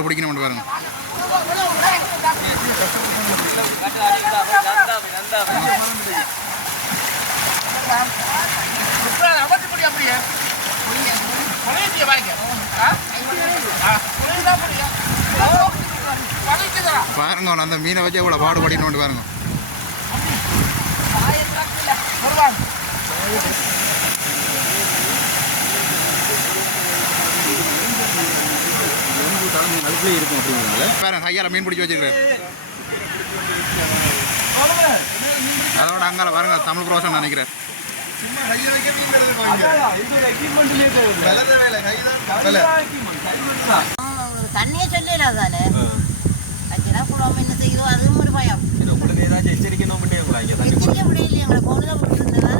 கொண்டு பிடிக்கணும் பாருங்க. பாருங்க அந்த மீனை வச்சு எவ்வளோ பாடுபடினு பாருங்க. பாருங்க கையால மீன் பிடிச்சி வச்சிருக்காரு. அதோட அங்கால பாருங்க தமிழ் புரோசன் நினைக்கிறேன். தண்ணியே சொல்லல தானே என்ன செய்யுதோ அதுவும் ஒரு பயம். எச்சரிக்க முடியல எங்களை போனதை விட்டுருந்தா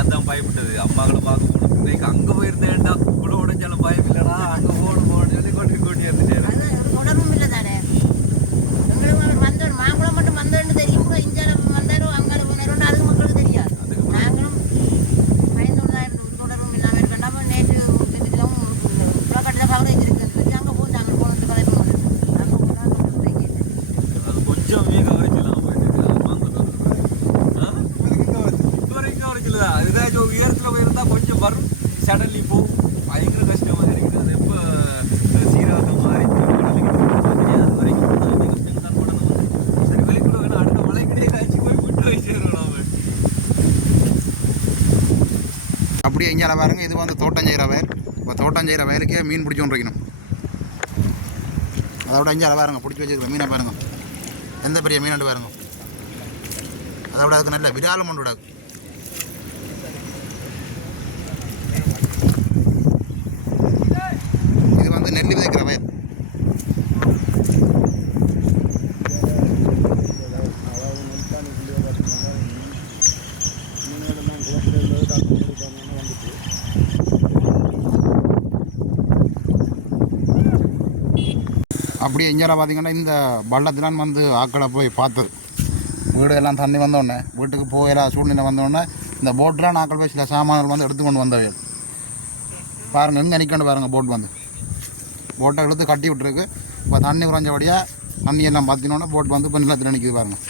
அதான் பயப்பட்டது. அம்மாக்களை பார்க்க போனது அங்கே போயிருந்தேன்டா கூட உடைஞ்சாலும் பயம் இல்லைடா அங்கே போகணும் சொல்லி கொண்டு வந்துட்டேன். தொடர்பும் இல்லை தானே எங்களுக்கு வந்தோம் மாங்குளம் மட்டும் வந்தோன்னு தெரியும். இஞ்சால வந்தாலும் அங்கால போனாலும் அதுக்கு மக்களுக்கு தெரியாது. நாங்களும் பயந்தோடு தான் இருந்தோம். தொடர்பும் இல்லாமல் இருக்கண்டாம நேற்று கட்டில கவரேஜ் இருக்குது அங்கே போச்சு. அங்கே போனது கதை போனது அங்கே போனால் கொஞ்சம் கவரேஜ் இல்லாமல் ஏதாச்சும் உயரத்தில் போயிருந்தா கொஞ்சம் வரும் சடன்லி போகும். பயங்கர கஷ்டமாக இருக்குது. அது எப்போ சீராக மாறி அது வரைக்கும் சரி வெளிக்கூட வேணும். அடுத்த மழை கிடையாது காய்ச்சி போய் விட்டு வச்சிடணும். அப்படியே இங்கே பாருங்க. இது வந்து தோட்டம் செய்கிற வயல். இப்போ தோட்டம் செய்கிற வயலுக்கே மீன் பிடிச்சி கொண்டு வைக்கணும். அதோட இங்கே பாருங்க பிடிச்சி வச்சுருக்கிற மீனை பாருங்க. எந்த பெரிய மீனாண்டு பாருங்க. அதோட அதுக்கு நல்ல விராலம் ஒன்று விடாது. இது வந்து நெல் விதைக்கிற வயல். அப்படியே இங்கே பார்த்தீங்கன்னா இந்த பள்ளத்திலான் வந்து ஆக்களை போய் பார்த்தது. வீடு எல்லாம் தண்ணி வந்தோடனே வீட்டுக்கு போயிடலாம் சூழ்நிலை வந்தோடனே இந்த போட்டெலாம் ஆக்கள் போய் சில சாமான்கள் வந்து எடுத்துக்கொண்டு வந்தவையல் பாருங்கள். எங்கே நிற்கணும் பாருங்கள். போட் வந்து போட்டை எடுத்து கட்டி விட்டுருக்கு. இப்போ தண்ணி குறைஞ்சபடியாக தண்ணியெல்லாம் பார்த்தினோன்னா போட் வந்து இப்போ நிலத்தில் நிற்கிது பாருங்கள்.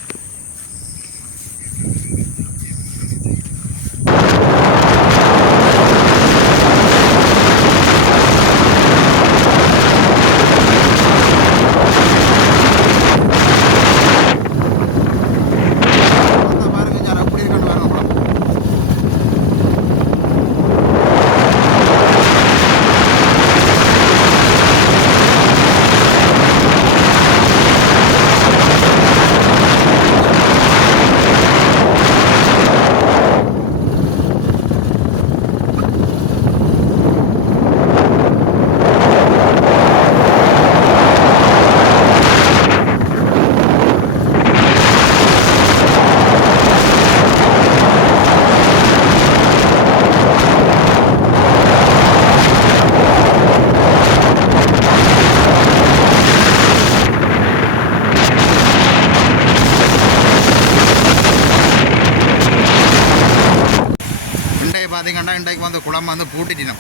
பார்த்தீங்கன்னா இன்றைக்கு வந்து குளம் வந்து பூட்டிட்டினோம்.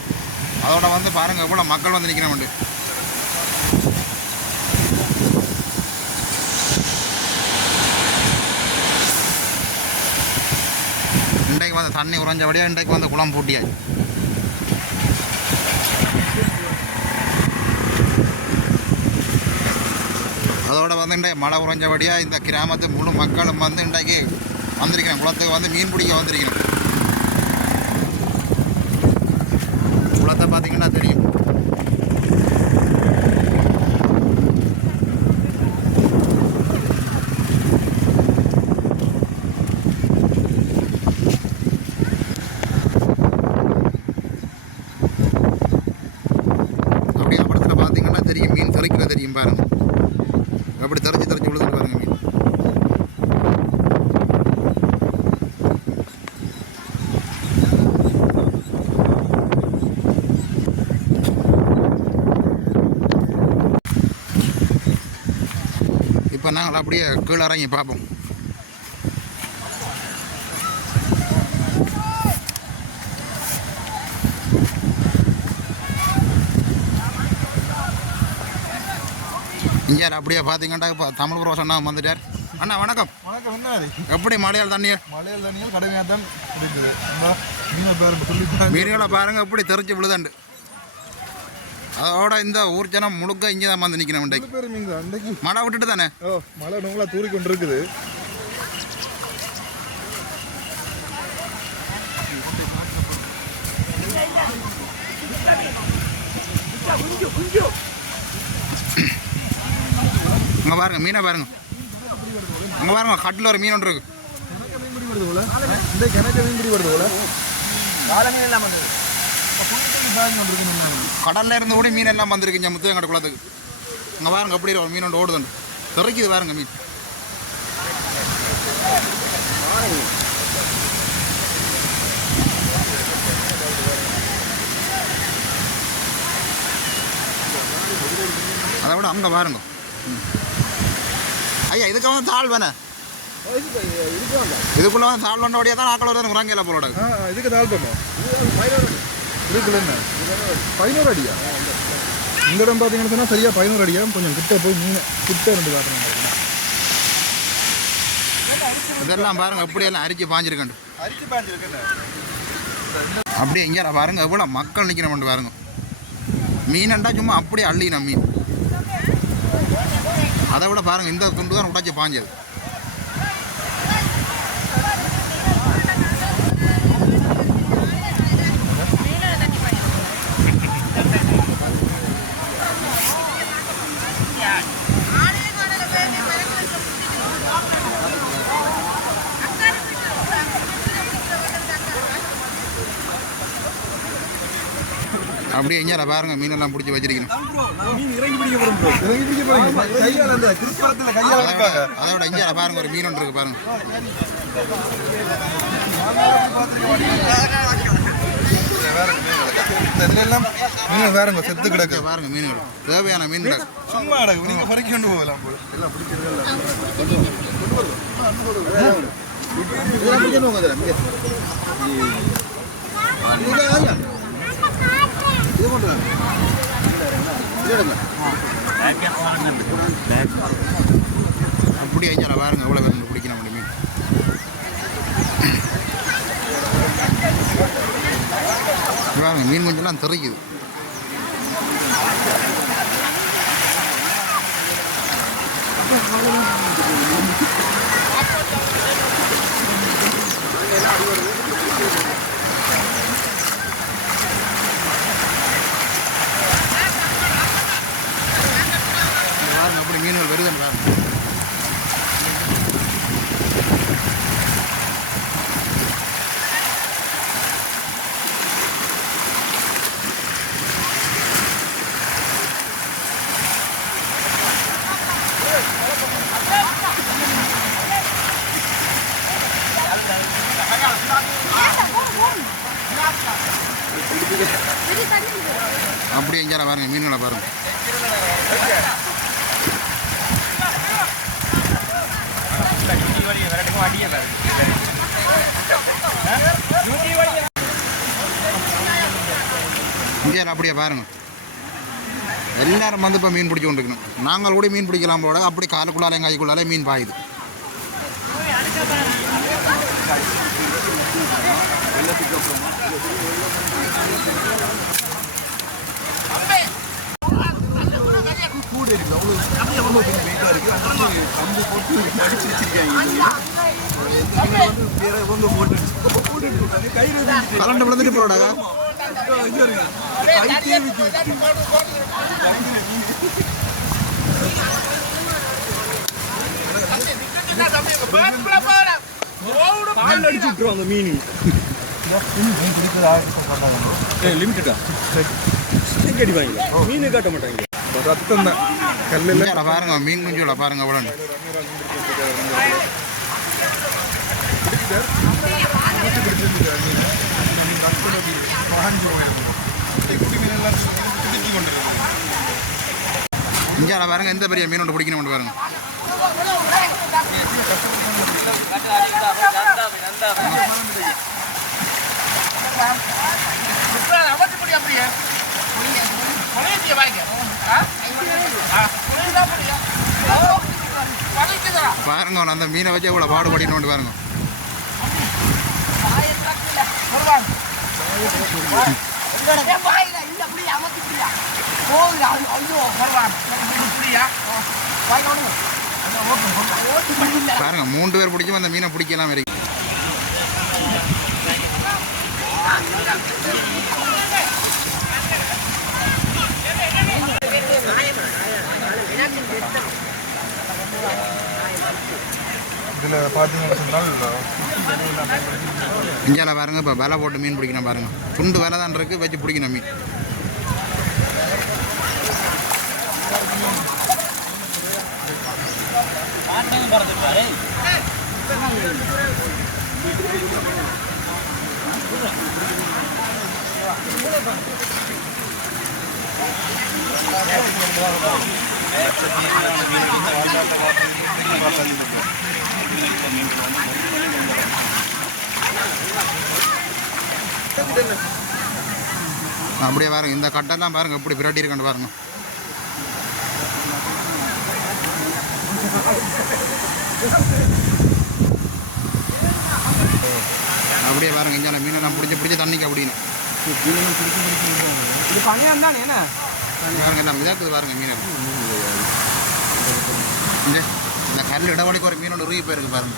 அதோட வந்து பாருங்கள் எவ்வளோ மக்கள் வந்து நிற்கிறோம். இன்றைக்கு வந்து தண்ணி குறைஞ்சபடியாக இன்றைக்கு வந்து குளம் பூட்டியாச்சு. அதோட வந்து இன்றைக்கு மழை குறைஞ்சபடியாக இந்த கிராமத்து முழு மக்களும் வந்து இன்றைக்கு வந்திருக்கிறேன். குளத்துக்கு வந்து மீன் பிடிக்க வந்திருக்கிறேன். குளத்தை பார்த்தீங்கன்னா தெரியும். அப்படியே படத்தில் பார்த்தீங்கன்னா தெரியும். மீன் தெளிக்கிற தெரியும் பாருங்க. அப்படி தெளிச்சு தெளிச்சு விழுதுட்டு பாருங்க மீன். இப்போ நாங்கள் அப்படியே கீழே இறங்கி பார்ப்போம். இங்கே அப்படியே பார்த்தீங்கன்னா இப்போ தமிழ் ப்ரோஸ் அண்ணா வந்துட்டார். அண்ணா வணக்கம். வணக்கம். என்ன அது எப்படி மலையாள தண்ணியல்? மலையாள தண்ணியல் கடுமையாக தான் இருக்குது. மீன்கள் பாருங்க, துள்ளி மீன்களை பாருங்க எப்படி தெரிச்சு விழுதாண்டு. அதோட இந்த ஊர் ஜனம் முழுக்க இங்கே தான் வந்து நிற்கணும். இன்றைக்கு பேர் மீன் தான். இன்றைக்கு மழை விட்டுட்டு தானே? மழை நோங்களா தூரி கொண்டு இருக்குது. அங்கே பாருங்க மீனை பாருங்க. அங்கே பாருங்க கட்டில் ஒரு மீன் ஒன்று இருக்கு. மீன் பிடி வருது போல. இந்த கிணக்க மீன் பிடி வருது போல. காலை மீன் எல்லாம் வந்து கடல்ல இருந்து கூட மீன் எல்லாம் வந்திருக்கு இங்கே முத்துவங்கட குளத்துக்கு. அங்கே பாருங்க அப்படி ஒரு மீன் ஒன்று ஓடுதுண்டு திறக்குது பாருங்க மீன். அதை விட அங்கே பாருங்க. ஐயா இதுக்கு வந்து தாழ் வேணே. இதுக்குள்ள வந்து தாழ் வந்த வழியாக தான் ஆக்கள் வருது உரங்கல போலோட. இதுக்கு தாழ் பண்ணோம். இதுக்குள்ள என்ன 11 அடியா? இந்த இடம் பார்த்தீங்கன்னு சொன்னால் சரியா 11 அடியா. கொஞ்சம் கிட்ட போய் மீன் கிட்ட இருந்து காட்டுறாங்க. இதெல்லாம் பாருங்க எப்படியெல்லாம் அரிச்சு பாஞ்சிருக்கேன். அரிச்சு பாஞ்சிருக்கேன். அப்படியே இங்கே பாருங்க எவ்வளோ மக்கள் நிற்கிறோம் பாருங்க. மீனண்டா சும்மா அப்படியே அள்ளின மீன். அதை விட பாருங்க இந்த துண்டு தான் உடைச்சி பாஞ்சது. அப்படியே இங்கே பாருங்க மீனெல்லாம் பிடிச்சி வச்சிருக்கணும். அதோட இங்கே பாருங்க ஒரு மீன் ஒன்று இருக்கு பாருங்க. மீன் வேறங்க செத்து கிடக்கு பாருங்க. மீன்கள் தேவையான மீன்கள் சும்மா கிடக்கு. நீங்க பறிக்க கொண்டு போகலாம் போல. எல்லாம் அப்படி ஐயா பாருங்க எவ்வளோ பேர் பிடிக்கணும் அப்படி மீன். பாருங்க மீன் கொஞ்சம்லாம் தெரிக்குது. பாருங்க அப்படி மீன்கள் வருதுன்னு பாருங்க. அப்படியே இங்கே பாருங்க மீன்களை பாருங்க. இங்கே அப்படியே பாருங்க எல்லாரும் வந்து இப்போ மீன் பிடிச்சி கொண்டிருக்கணும். நாங்கள் கூட மீன் பிடிக்கலாம் போட அப்படி காலுக்குள்ளாலே கைக்குள்ளாலே மீன் பாயுது. கலண்டு விழுந்துட்டு போடாதா? அடிச்சுட்டுருவாங்க மீன். லிமிட்டடா அடிப்பாங்க. மீனை காட்ட மாட்டாங்க. ரத்தம் தான் கல்லில் பாருங்க மீன் குஞ்சுல பாருங்க அவ்வளோ. இங்கே பாருங்க எந்த பெரிய மீன் ஒன்று பிடிக்கணும் பாருங்க. பாருங்க அந்த மீனை வச்சு எவ்வளோ பாடுபடினோண்டு பாருங்க. பாருங்க 3 பேர் பிடிச்சும் அந்த மீனை பிடிக்கலாம் வரைக்கும். இதில் பார்த்தீங்கன்னு சொன்னால் இஞ்சால பாருங்க இப்போ விலை போட்டு மீன் பிடிக்கணும் பாருங்க. துண்டு விலை தான் இருக்கு வச்சு பிடிக்கணும் மீன். அப்படியே பாருங்க இந்த கட்டெல்லாம் பாருங்க எப்படி பிரட்டி இருக்கான்னு பாருங்க. அப்படியே பாருங்க இஞ்சால மீனெல்லாம் பிடிச்சி தண்ணிக்கு அப்படின்னு பாருங்க எல்லாம் இதாக்குது பாருங்க மீன். இந்த கல் இடவழிக்கு ஒரு மீனோட உருகி போயிருக்கு பாருங்க.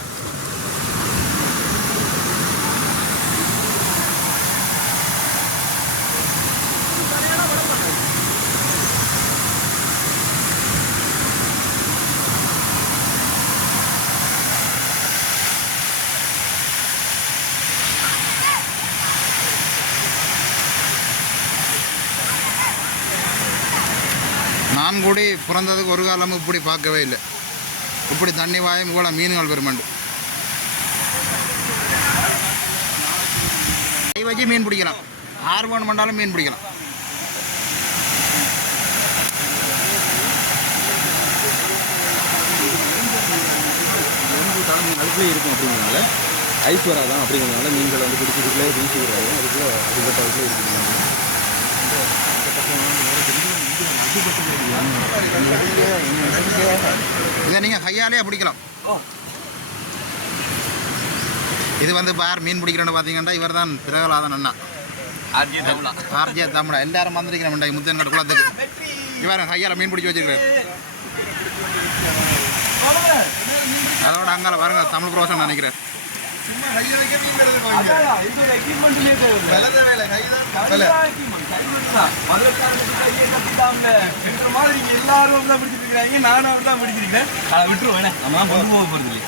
நான் கூட பிறந்ததுக்கு ஒரு காலமும் இப்படி பார்க்கவே இல்லை. இப்படி தண்ணி வாயும் இவ்வளோ மீன்கள் பெருமாண்டு கை வச்சு மீன் பிடிக்கலாம். 6 மணி மண்டாலும் மீன் பிடிக்கலாம். அதுக்குள்ளே இருக்கும் அப்படிங்கிறனால ஐஸ் வராதான் அப்படிங்கிறதுனால மீன்கள் வந்து பிடிச்சிருக்குள்ளே வீசி விடுறாங்க. அதுக்குள்ளே அதுக்குள்ளே இருக்குது. இதை நீங்கள் கையாலே பிடிக்கலாம். இது வந்து பார் மீன் பிடிக்கிறேன்னு பார்த்தீங்கன்னா இவர் தான் பிரகலாதன் அண்ணா ஆர்ஜே தமிழா. எல்லாரும் வந்திருக்கிறேன் முத்தன்கட்டு குளத்துக்கு. இவர் கையால் மீன் பிடிச்சி வச்சிருக்கிறார். அதோட அங்கால பாருங்க தமிழ் புரோசம் நினைக்கிறேன். எல்லாரும் தான் பிடிச்சிருக்காங்க. நானும் தான் பிடிச்சிருக்கேன். விட்டுருவேன். நம்ம கொண்டு போக போறது இல்லை.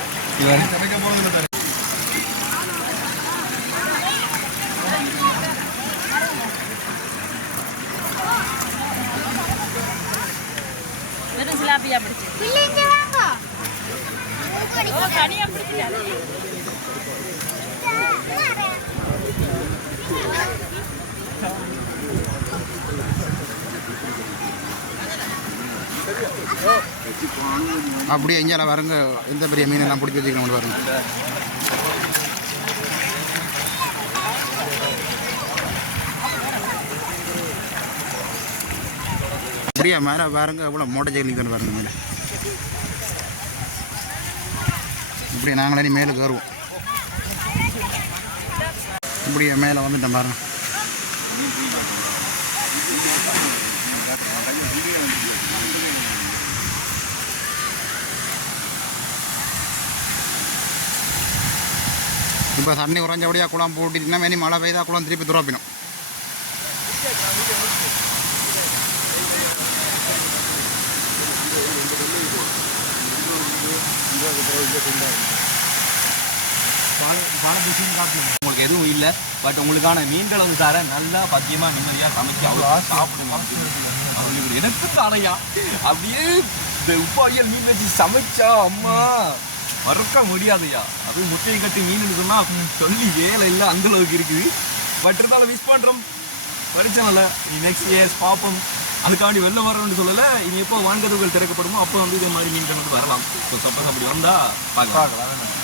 வெறும் சிலாப்பியா பிடிச்சி தனியா பிடிச்சிட்டாரு. அப்படியே எங்கேயால பாருங்க எந்த பெரிய மீனெல்லாம் பிடிச்சி வச்சுக்கணும் பாருங்க. அப்படியே மேலே பாருங்க எவ்வளோ மோட்டை ஜெயிலிக்கு பாருங்க மேலே. இப்படியே நாங்களே மேலே ஏறுவோம். இப்படியே மேலே வந்துட்டோம் பாருங்க. இப்போ தண்ணி குறைஞ்சபடியாக குளம் போட்டிட்டுனா மேனி மழை பெய்தா குளம் திருப்பி துறப்பினோம். உங்களுக்கு எதுவும் இல்லை. பட் உங்களுக்கான மீன்களை வந்து தர நல்லா பத்தியமாக நிம்மதியாக சமைக்க சாப்பிடுங்க. அவங்களுக்கு எனக்கு தானையா அப்படியே இந்த உப்பாடியால் மீன் வச்சு சமைச்சா அம்மா மறக்க முடியாதுயா. அதுவும் முட்டையை கட்டி மீன் சொன்னால் சொல்லி வேலை இல்லை, அந்த அளவுக்கு இருக்குது. பட் இருந்தாலும் மிஸ் பண்ணுறோம். பிரச்சனை இல்லை. நீ நெக்ஸ்ட் இயர்ஸ் பார்ப்போம். அதுக்காண்டி வெளில வரணும்னு சொல்லலை. இனி எப்போ வான்கதவுகள் திறக்கப்படுமோ அப்போ வந்து இதே மாதிரி மீன்கள் வந்து வரலாம். ஸோ சப்போஸ் அப்படி வந்தால் பார்க்கலாம்.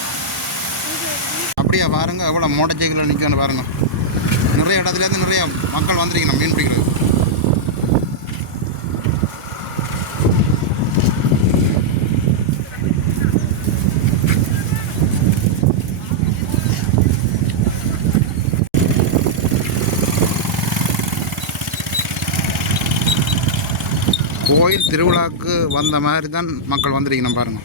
அப்படியே பாருங்க எவ்வளோ மோட்டச்சைக்கில் நிற்கணும் பாருங்க. நிறைய இடத்துலேருந்து நிறைய மக்கள் வந்துருக்கணும் மீன் பிடிக்கிறது. கோயில் திருவிழாவுக்கு வந்த மாதிரி தான் மக்கள் வந்திருக்கணும் பாருங்க.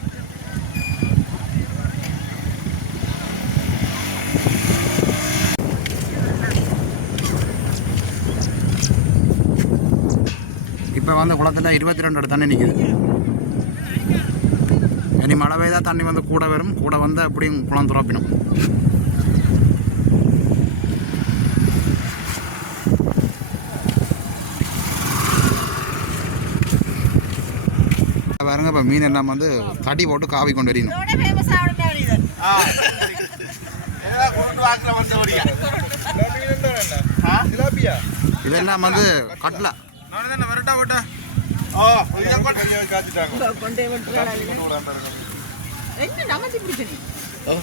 இப்போ வந்து குளத்தில் 22 அடி தண்ணி நிற்குது. இனி மழை பெய்தால் தண்ணி வந்து கூட வரும். கூட வந்து அப்படியும் குளம் துறப்பிடும். பாருங்க இப்போ மீன் எல்லாம் வந்து தடி போட்டு காவி கொண்டு வரணும். இதெல்லாம் வந்து கட்லா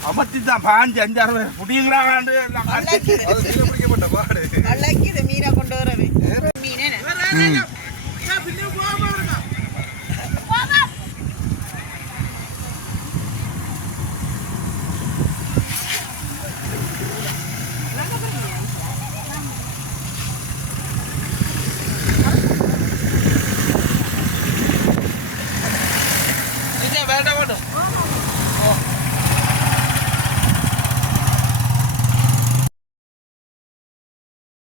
அமர்த்திதான் பாஞ்சு 5-6 பேர் புடிங்கிறாண்டு மீனை கொண்டு வரது மீன்